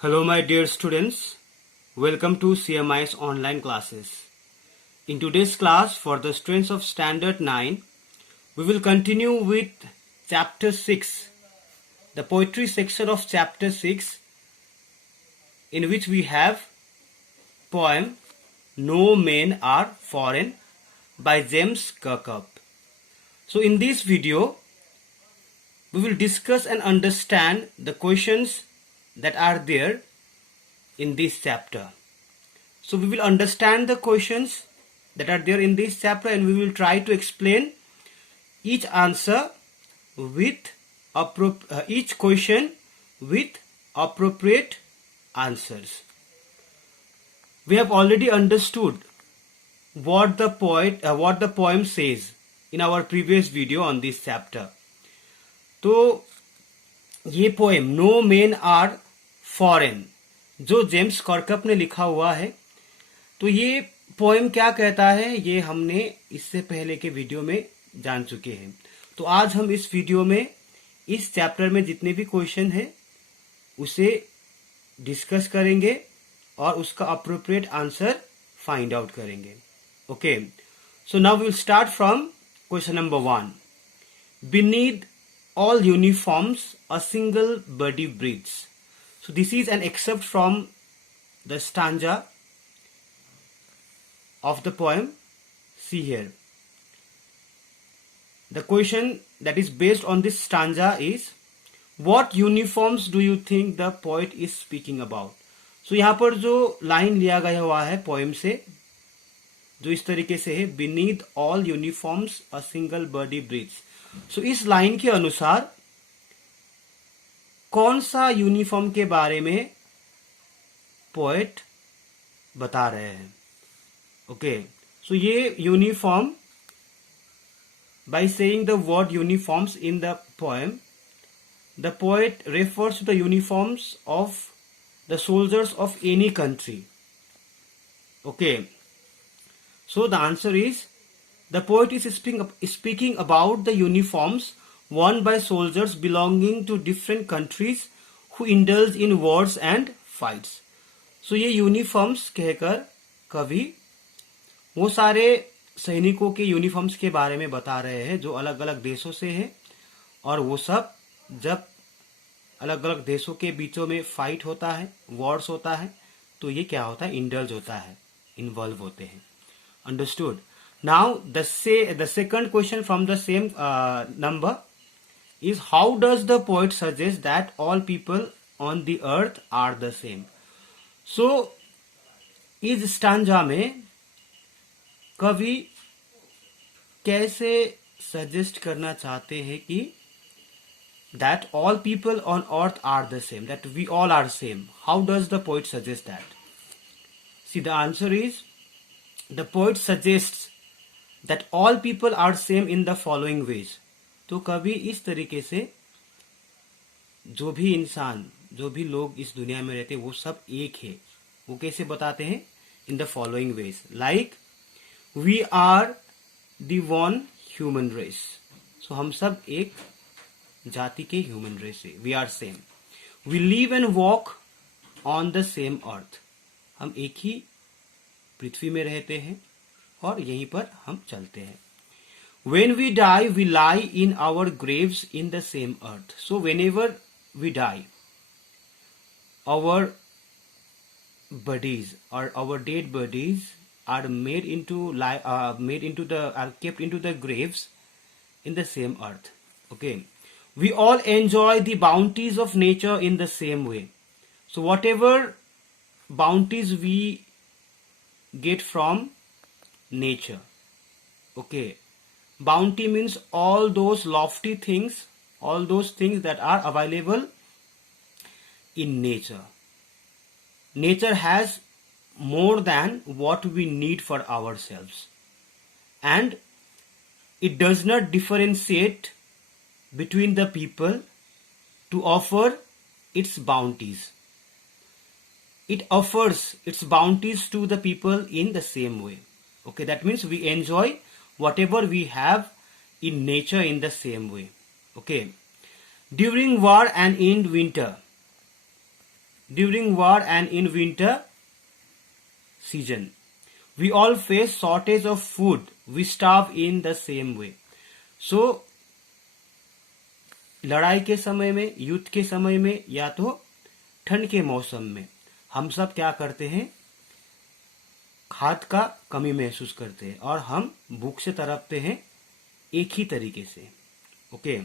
Hello my dear students, welcome to CMI's online classes. In today's class for the students of Standard 9, we will continue with Chapter 6, the poetry section of Chapter 6, in which we have poem No Men Are Foreign by James Kirkup. So in this video, we will discuss and understand the questions that are there in this chapter. So we will understand the questions that are there in this chapter and we will try to explain each answer with each question with appropriate answers. We have already understood what the poem says in our previous video on this chapter. तो ये poem no men are foreign जो James Kirkup ने लिखा हुआ है, तो ये poem क्या कहता है ये हमने इससे पहले के वीडियो में जान चुके हैं. तो आज हम इस वीडियो में इस चैप्टर में जितने भी क्वेश्चन हैं उसे डिस्कस करेंगे और उसका अप्रोप्रिएट आंसर फाइंड आउट करेंगे. Okay, so now we will start from question number 1. Beneath all uniforms a single body breathes. So this is an excerpt from the stanza of the poem. See here. The question that is based on this stanza is, what uniforms do you think the poet is speaking about? So यहाँ पर जो line लिया गया हुआ है poem से, जो इस तरीके से है, beneath all uniforms a single body breathes. सो इस लाइन के अनुसार कौन सा यूनिफॉर्म के बारे में पोएट बता रहे हैं? ओके, सो ये uniform, by saying the word uniforms in the poem, the poet refers to the uniforms of the soldiers of any country. Okay, so the answer is the poet is speaking about the uniforms worn by soldiers belonging to different countries who indulge in wars and fights. So ये uniforms कहकर कवि वो सारे सैनिकों के uniforms के बारे में बता रहे हैं जो अलग अलग देशों से हैं, और वो सब जब अलग अलग देशों के बीचों में फाइट होता है, वॉर्स होता है, तो ये क्या होता है, इंडल्ज होता है, इन्वॉल्व होते हैं. Understood. Now the second question from the same number is, how does the poet suggest that all people on the earth are the same? So इस स्टांजा में कवि कैसे सजेस्ट करना चाहते हैं कि that all people on earth are the same, that we all are same. How does the poet suggest that? See, the answer is, the poet suggests that all people are same in the following ways. तो कवि इस तरीके से जो भी इंसान, जो भी लोग इस दुनिया में रहते हैं वो सब एक है, वो कैसे बताते हैं? In the following ways. Like we are the one human race. So हम सब एक जाति के ह्यूमन रेस है. We are same. We live and walk on the same earth. हम एक ही पृथ्वी में रहते हैं और यहीं पर हम चलते हैं. When we die, we lie in our graves in the same earth. So whenever we die, our bodies or our dead bodies are kept into the graves in the same earth. Okay. We all enjoy the bounties of nature in the same way. So whatever bounties we get from nature. Okay, bounty means all those lofty things, all those things that are available in nature. Nature has more than what we need for ourselves, and it does not differentiate between the people to offer its bounties. It offers its bounties to the people in the same way. Okay, that means we enjoy whatever we have in nature in the same way. Okay, during war and in winter, during war and in winter season. We all face shortage of food. We starve in the same way. So लड़ाई के समय में, युद्ध के समय में, या तो ठंड के मौसम में हम सब क्या करते हैं, खाद्य का कमी महसूस करते हैं और हम भूख से तड़पते हैं एक ही तरीके से. Okay,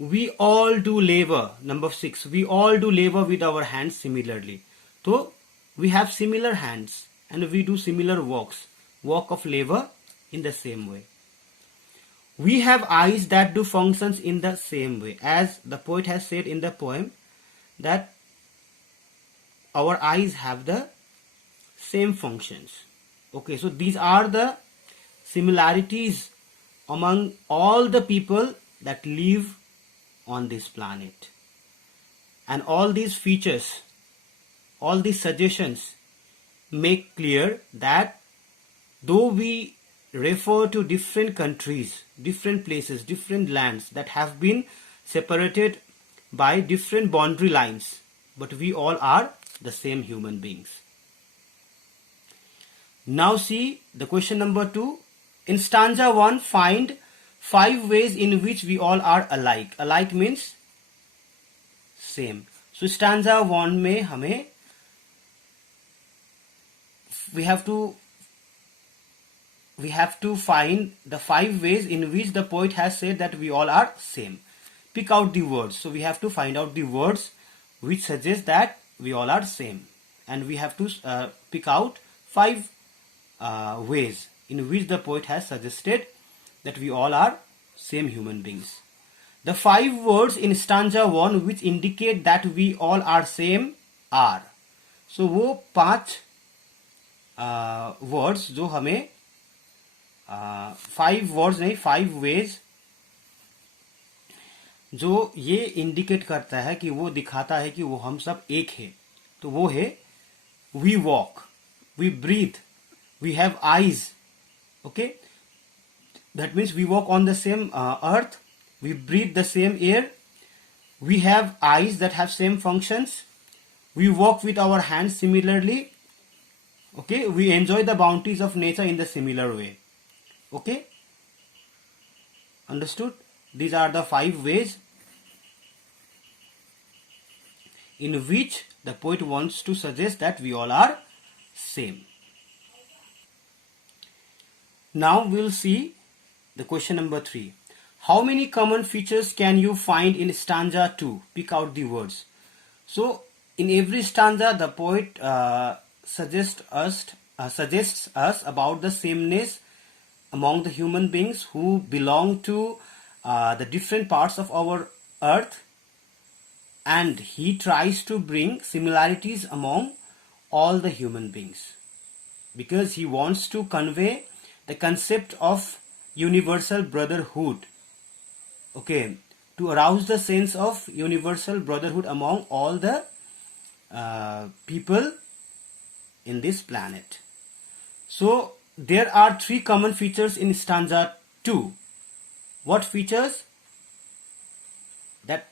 we all do labour. Number 6, we all do labour with our hands similarly. तो we have similar hands and we do similar work of labor in the same way. We have eyes that do functions in the same way, as the poet has said in the poem that our eyes have the same functions. Okay, so these are the similarities among all the people that live on this planet, and all these features, all these suggestions make clear that though we refer to different countries, different places, different lands that have been separated by different boundary lines, but we all are the same human beings. Now see the question number 2. In stanza 1, find 5 ways in which we all are alike. Alike means same. So stanza 1 में हमें we have to find the 5 ways in which the poet has said that we all are same. Pick out the words. So we have to find out the words which suggest that we all are same, and we have to pick out 5 ways in which the poet has suggested that we all are same human beings. The 5 words in stanza 1 which indicate that we all are same are. So वो 5 words जो हमें 5 words नहीं, 5 veg जो ये indicate करता है कि वो दिखाता है कि वो हम सब एक है. तो वो है we walk, we breathe, we have eyes. Okay, that means we walk on the same earth, we breathe the same air, we have eyes that have same functions, we walk with our hands similarly. Okay, we enjoy the bounties of nature in the similar way. Okay, understood? These are the 5 ways in which the poet wants to suggest that we all are same. Now we'll see the question number 3. How many common features can you find in stanza 2? Pick out the words. So in every stanza the poet suggests us about the sameness among the human beings who belong to the different parts of our earth, and he tries to bring similarities among all the human beings because he wants to convey the concept of universal brotherhood. Okay, to arouse the sense of universal brotherhood among all the people in this planet. So there are 3 common features in stanza 2. What features? That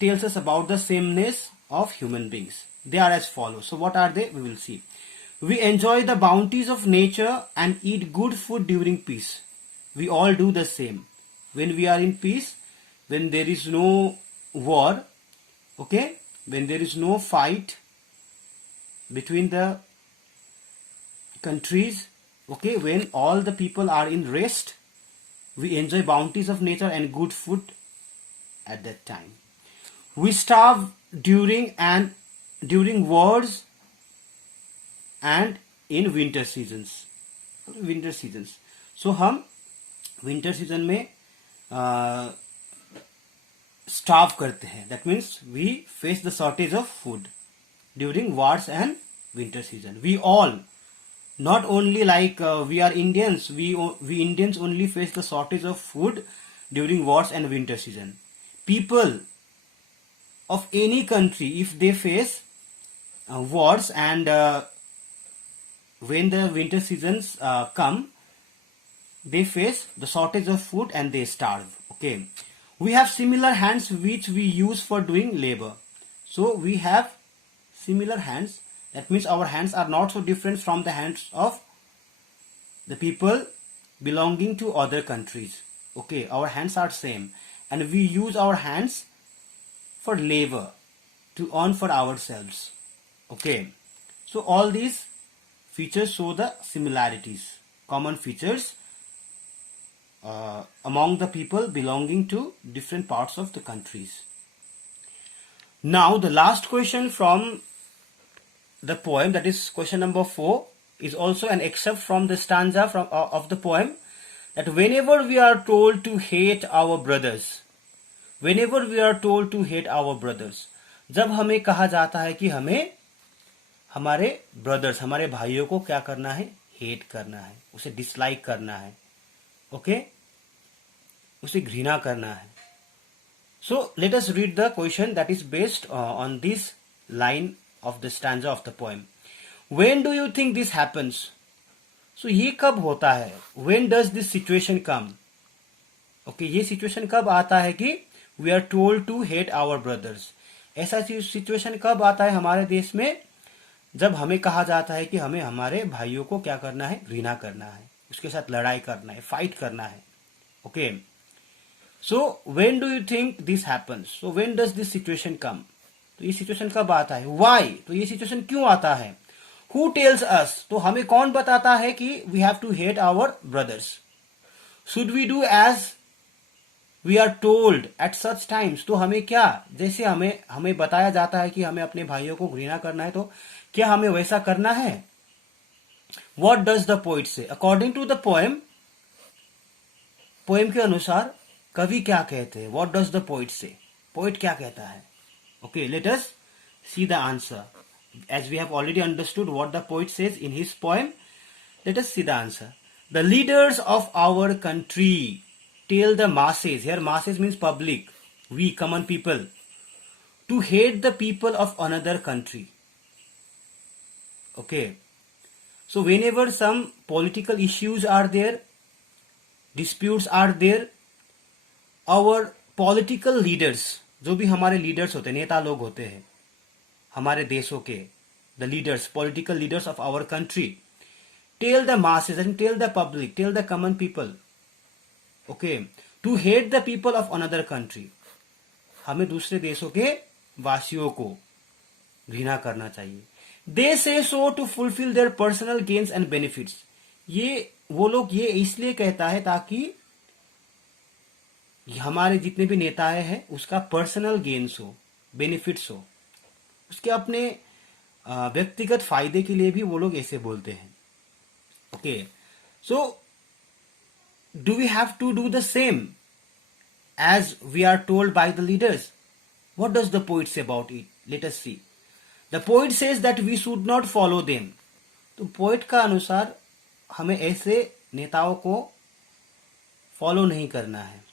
tells us about the sameness of human beings. They are as follows. So what are they? We will see. We enjoy the bounties of nature and eat good food during peace. We all do the same. When we are in peace, when there is no war, okay, when there is no fight between the countries, okay, when all the people are in rest, we enjoy bounties of nature and good food at that time. We starve during wars and in winter seasons. So हम winter season में starve करते हैं. That means we face the shortage of food during wars and winter season. We all, not only like we are Indians, we Indians only face the shortage of food during wars and winter season. People of any country, if they face wars and when the winter seasons come, they face the shortage of food and they starve. Okay, we have similar hands which we use for doing labor. So we have similar hands. That means our hands are not so different from the hands of the people belonging to other countries. Okay, our hands are same, and we use our hands for labor, to earn for ourselves. Okay, so all these features show the similarities, common features among the people belonging to different parts of the countries. Now the last question from the poem, that is question number 4, is also an excerpt from the stanza of the poem, that whenever we are told to hate our brothers, whenever we are told to hate our brothers, जब हमें कहा जाता है कि हमें हमारे brothers, हमारे भाइयों को क्या करना है, हेट करना है, उसे डिसलाइक करना है, ओके, उसे घृणा करना है. So let us read the question that is based on this line of the stanza of the poem. When do you think this happens? So ये कब होता है? When does this situation come? Okay, ये situation कब आता है कि we are told to hate our brothers? ऐसा situation कब आता है हमारे देश में, जब हमें कहा जाता है कि हमें हमारे भाइयों को क्या करना है, घृणा करना है, उसके साथ लड़ाई करना है, फाइट करना है. Okay. So when do you think this happens? So when does this situation come? तो ये सिचुएशन कब आता है? Why? तो ये सिचुएशन क्यों आता है? Who tells us? तो हमें कौन बताता है कि we have to hate our brothers? Should we do as we are told at such times? तो हमें क्या, जैसे हमें बताया जाता है कि हमें अपने भाइयों को घृणा करना है, तो क्या हमें वैसा करना है? What does the poet say? According to the poem, poem के अनुसार कवि क्या कहते हैं? What does the poet say? Poet क्या कहता है? Okay, let us see the answer. As we have already understood what the poet says in his poem, let us see the answer. The leaders of our country tell the masses, here masses means public, we common people, to hate the people of another country. Okay, so whenever some political issues are there, disputes are there, our political leaders, जो भी हमारे leaders होते हैं, नेता लोग होते हैं हमारे देशों के, the leaders, political leaders of our country, tell the masses and tell the public, tell the common people, okay, to hate the people of another country. हमें दूसरे देशों के वासियों को घृणा करना चाहिए. They say so to fulfill their personal gains and benefits. ये वो लोग ये इसलिए कहता है ताकि हमारे जितने भी नेताएं हैं उसका पर्सनल गेन्स हो, बेनिफिट्स हो, उसके अपने व्यक्तिगत फायदे के लिए भी वो लोग ऐसे बोलते हैं. Okay, so do we have to do the same as we are told by the leaders? What does the poet say about it? Let us see. The poet says that we should not follow them. तो poet का अनुसार हमें ऐसे नेताओं को follow नहीं करना है.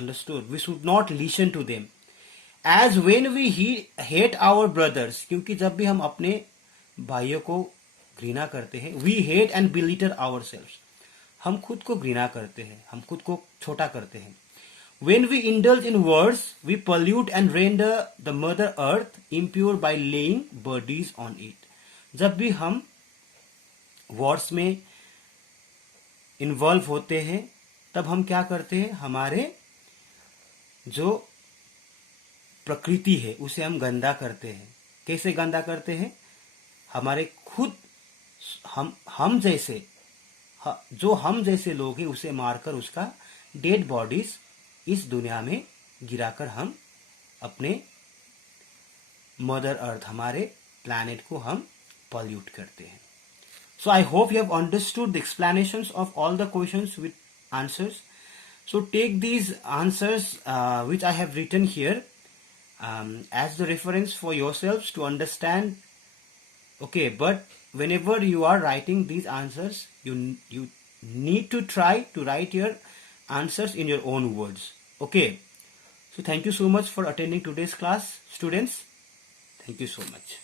Understood? We should not listen to them. As when we hate our brothers, क्योंकि जब भी हम अपने भाइयों को घृणा करते हैं, we hate and belittle ourselves. हम खुद को घृणा करते हैं, हम खुद को छोटा करते हैं. When we indulge in wars, we pollute and render the mother earth impure by laying burdens on it. जब भी हम wars में इन्वॉल्व होते हैं, तब हम क्या करते हैं? हमारे जो प्रकृति है उसे हम गंदा करते हैं. कैसे गंदा करते हैं? हमारे खुद हम जैसे जो हम जैसे लोग हैं उसे मारकर उसका डेड बॉडीज इस दुनिया में गिराकर हम अपने मदर अर्थ, हमारे प्लैनेट को हम पॉल्यूट करते हैं. So I hope you have understood the explanations of all the questions with answers. So take these answers which I have written here as the reference for yourselves to understand. Okay, but whenever you are writing these answers, you need to try to write your answers in your own words. Okay, so thank you so much for attending today's class, students. Thank you so much.